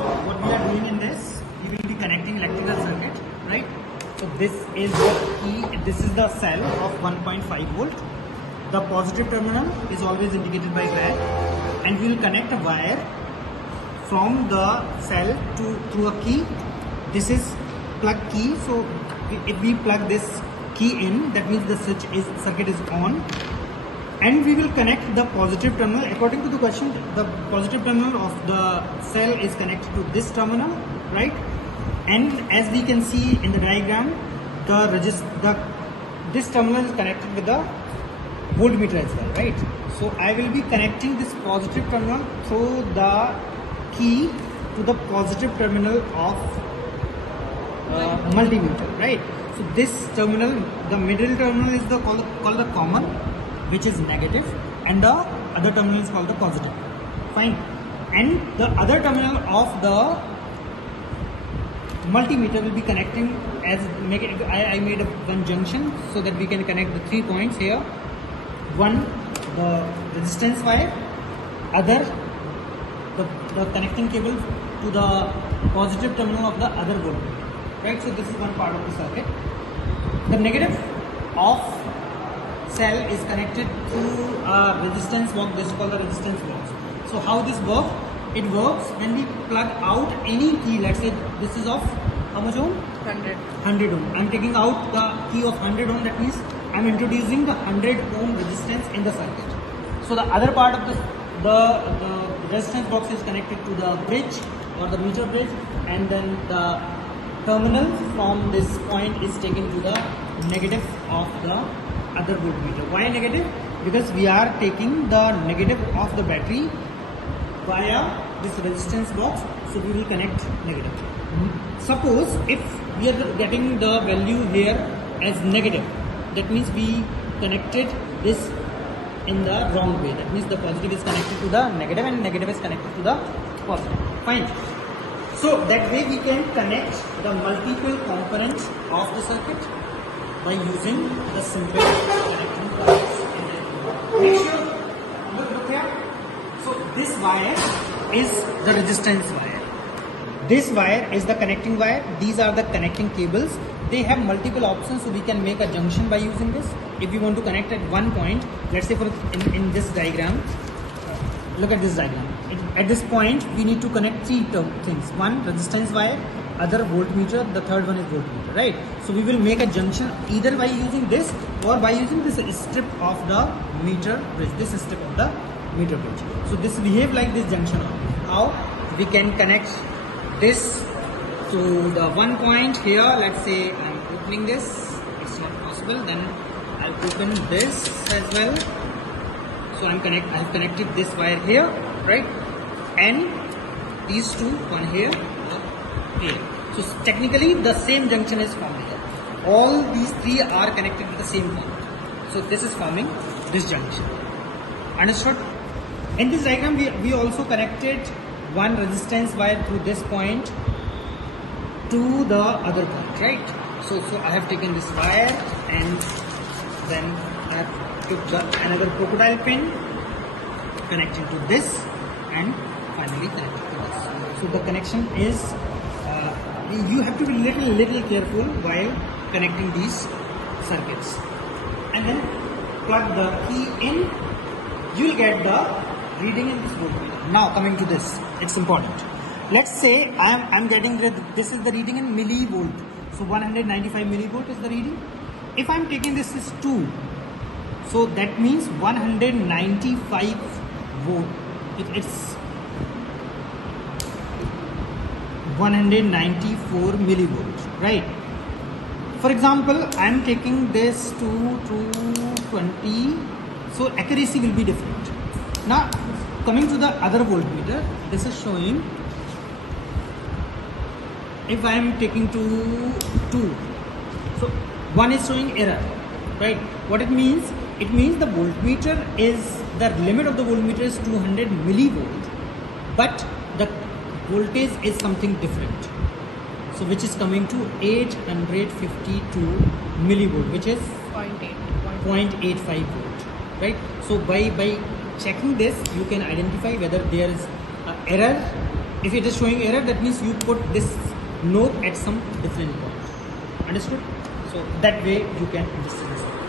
So what we are doing in this, we will be connecting electrical circuit, right? So this is the key, this is the cell of 1.5 volt. The positive terminal is always indicated by red, and we will connect a wire from the cell to through a key. This is plug key. So if we plug this key in, that means the circuit is on. And we will connect the positive terminal. According to the question, the positive terminal of the cell is connected to this terminal, right? And as we can see in the diagram, this terminal is connected with the voltmeter as well, right? So I will be connecting this positive terminal through the key to the positive terminal of multimeter, right? So this terminal, the middle terminal is called the common, which is negative, and the other terminal is called the positive. Fine. And the other terminal of the multimeter will be connecting as I made one junction so that we can connect the 3 points here. One, the resistance wire, other the connecting cable to the positive terminal of the other voltmeter, right? So this is one part of the circuit. The negative of cell is connected to a resistance box. This is called the resistance box. So how this works? It works when we plug out any key. Let's say this is of how much ohm? 100 ohm. I'm taking out the key of 100 ohm. That means I'm introducing the 100 ohm resistance in the circuit. So the other part of the resistance box is connected to the bridge or the meter bridge, and then the terminal from this point is taken to the negative of the other voltmeter. Why negative? Because we are taking the negative of the battery via this resistance box, so we will connect negative. Suppose if we are getting the value here as negative, that means we connected this in the wrong way. That means the positive is connected to the negative and negative is connected to the positive. Fine. So that way we can connect the multiple components of the circuit by using the simple connecting wires. Make sure, look here. So this wire is the resistance wire. This wire is the connecting wire. These are the connecting cables. They have multiple options, so we can make a junction by using this. If we want to connect at one point, let's say in this diagram, look at this diagram. At this point, we need to connect three things. One, resistance wire, other voltmeter, the third one is voltmeter, right? So we will make a junction either by using this or by using this strip of the meter bridge, this strip of the meter bridge. So this behave like this junction. How we can connect this to the one point here. Let's say I'm opening this, it's not possible, then I'll open this as well. So I have connected this wire here, right? And these two, one here or here. So technically the same junction is formed here. All these three are connected to the same point. So this is forming this junction. Understood? In this diagram we also connected one resistance wire through this point to the other point, right? So I have taken this wire and then I have took another crocodile pin connecting to this and finally connected to this. So the connection is, you have to be little careful while connecting these circuits. And then plug the key in, you will get the reading in this voltmeter. Now coming to this, it's important. Let's say I'm getting this is the reading in millivolt. So 195 millivolt is the reading. If I'm taking this is 2, so that means 195 volt. It's 194 millivolts, right? For example, I'm taking this to 220, so accuracy will be different. Now coming to the other voltmeter, this is showing, if I am taking to 2, so one is showing error, right? What it means? It means the voltmeter is, the limit of the voltmeter is 200 millivolt, but the voltage is something different. So which is coming to 852 millivolt, which is 0.85 volt, right? So by checking this, you can identify whether there is an error If it is showing error, that means you put this node at some different point. Understood? So that way you can understand this.